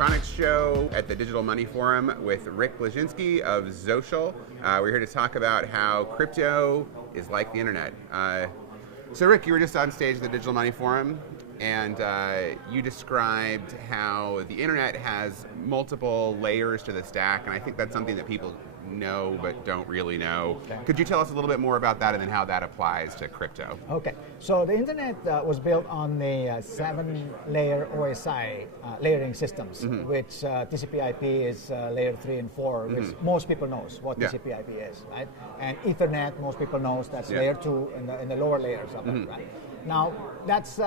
electronics show at the Digital Money Forum with Rick Bleszynski of Zocial. We're here to talk about how crypto is like the internet. So Rick, you were just on stage at the Digital Money Forum, and you described how the internet has multiple layers to the stack, and I think that's something that people know but don't really know. Okay. Could you tell us a little bit more about that and then how that applies to crypto? Okay, so the internet was built on the 7-layer OSI layering systems, which TCP/IP is layer 3 and 4, which most people knows what TCP/IP is, right? And Ethernet, most people knows that's layer 2 in the lower layers of it, right? Now that's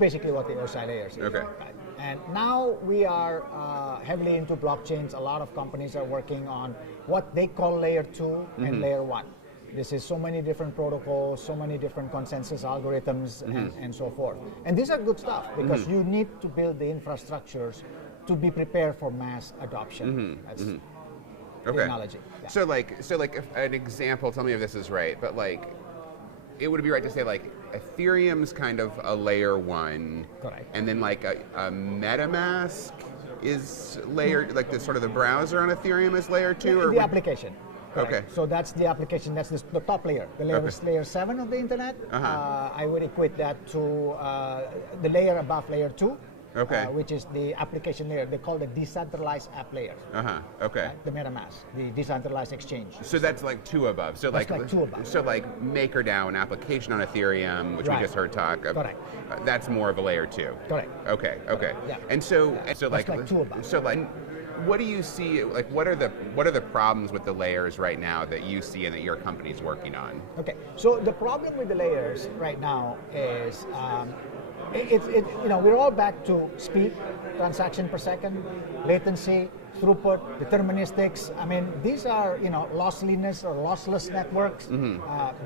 basically what the OSI layers is. Okay. Right? And now we are heavily into blockchains. A lot of companies are working on what they call layer 2 and layer 1. This is so many different protocols, so many different consensus algorithms, and so forth. And these are good stuff because you need to build the infrastructures to be prepared for mass adoption. That's the analogy. Yeah. So like if an example, tell me if this is right, but like, it would be right to say like Ethereum's kind of a layer 1. Correct. And then like a MetaMask is layer, like the sort of the browser on Ethereum is layer 2? Or the application. Correct. Okay. So that's the application, that's the top layer. The layer is layer 7 of the internet. I would equate that to the layer above layer 2. Okay. Which is the application layer. They call the decentralized app layer. Okay. Right? The MetaMask, the decentralized exchange. So that's like 2 above. So that's like 2 above. So like MakerDAO, an application on Ethereum, which we just heard talk. Correct. That's more of a layer 2. Correct. Okay. Yeah. And so like 2 above. So like, what do you see? Like, what are the problems with the layers right now that you see and that your company's working on? Okay. So the problem with the layers right now is. We're all back to speed, transaction per second, latency, throughput, deterministics. I mean, these are, lossless or lossless networks.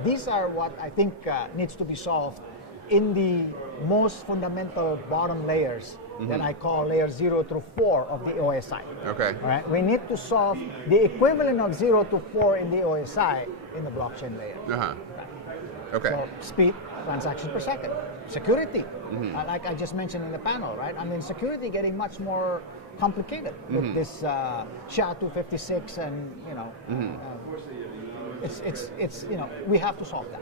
These are what I think needs to be solved in the most fundamental bottom layers that I call layer 0 through 4 of the OSI. Okay. All right. We need to solve the equivalent of 0 to 4 in the OSI in the blockchain layer. Right. Okay. So speed, transaction per second. Security, like I just mentioned in the panel, right? I mean, security getting much more complicated with this SHA-256, and it's we have to solve that.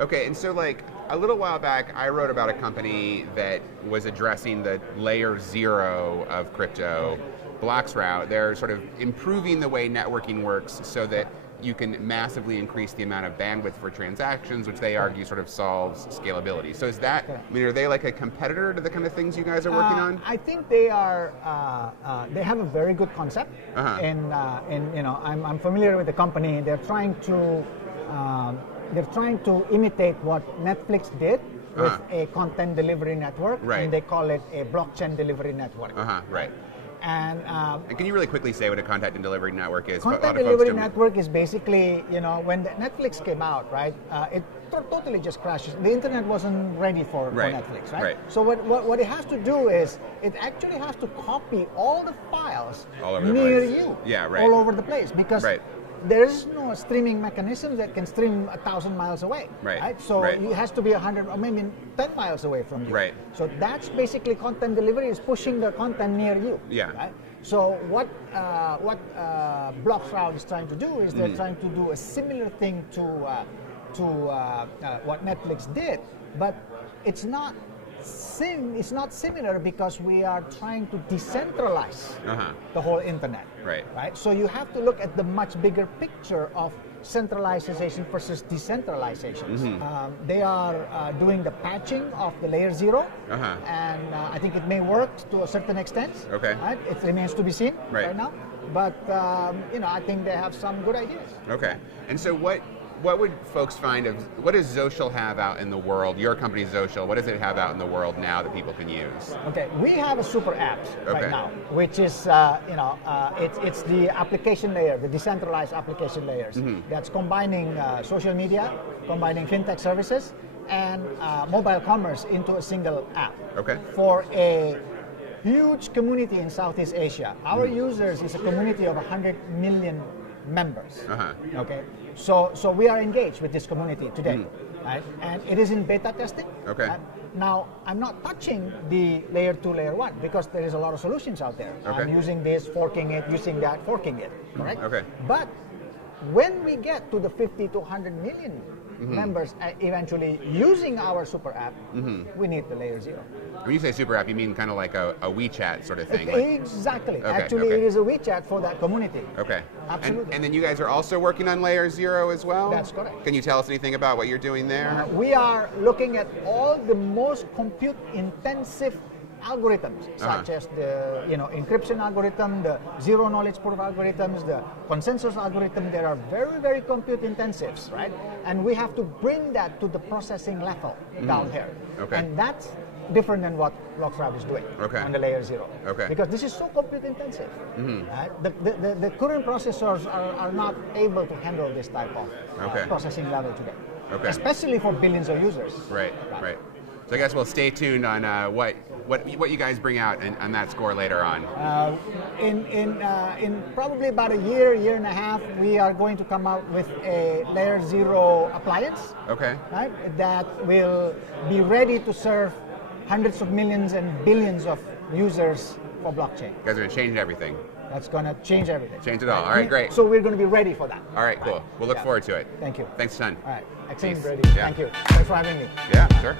Okay, and so like a little while back, I wrote about a company that was addressing the layer 0 of crypto, BlocksRoute. They're sort of improving the way networking works so that you can massively increase the amount of bandwidth for transactions, which they argue sort of solves scalability. So is that, I mean, are they like a competitor to the kind of things you guys are working on? I think they are, they have a very good concept. And I'm familiar with the company. They're trying to imitate what Netflix did with a content delivery network, and they call it a blockchain delivery network. Right. And can you really quickly say what a content and delivery network is? Content delivery network is basically, when the Netflix came out, right? It totally just crashes. The internet wasn't ready for Netflix, right? So what it has to do is it actually has to copy all the files near you, all over the place, because there is no streaming mechanism that can stream 1,000 miles away, right? So it has to be 100 or maybe 10 miles away from you. Right. So that's basically content delivery, is pushing the content near you. Right? So what BlocksRoute is trying to do is they're trying to do a similar thing to what Netflix did, but it's not similar because we are trying to decentralize the whole internet. Right. So you have to look at the much bigger picture of centralization versus decentralization. They are doing the patching of the layer 0, and I think it may work to a certain extent. Right? It remains to be seen right now, but I think they have some good ideas. Okay, and so what would folks find of, what does Zocial have out in the world, your company Zocial, what does it have out in the world now that people can use? Okay, we have a super app right now, which is, it's the application layer, the decentralized application layers, that's combining social media, combining fintech services, and mobile commerce into a single app for a huge community in Southeast Asia. Our users is a community of 100 million members. Okay, so we are engaged with this community today. right? And it is in beta testing. Okay. Now, I'm not touching the layer 2, layer 1 because there is a lot of solutions out there. Okay. I'm using this, forking it, using that, forking it, correct? Okay. But when we get to the 50 to 100 million members eventually using our super app, we need the layer 0. When you say super app, you mean kind of like a WeChat sort of thing? Exactly. Okay, Actually, okay. it is a WeChat for that community. Okay. Absolutely. And then you guys are also working on layer 0 as well? That's correct. Can you tell us anything about what you're doing there? We are looking at all the most compute-intensive algorithms, such as the encryption algorithm, the zero knowledge proof algorithms, the consensus algorithm. They are very, very compute intensives, right? And we have to bring that to the processing level down here. Okay. And that's different than what Bloxroute is doing on the layer 0. Okay. Because this is so compute intensive. The current processors are not able to handle this type of processing level today. Okay. Especially for billions of users. Right. So I guess we'll stay tuned on what you guys bring out on that score later on. In probably about a year and a half, we are going to come out with a layer 0 appliance. Okay. Right, that will be ready to serve hundreds of millions and billions of users for blockchain. You guys are going to change everything. That's going to change everything. Change it all. All right, great. So we're going to be ready for that. All right, cool. We'll look forward to it. Thank you. Thanks a ton. All right. Excellent, Peace. Brady. Yeah. Thank you. Thanks for having me. Yeah, sure.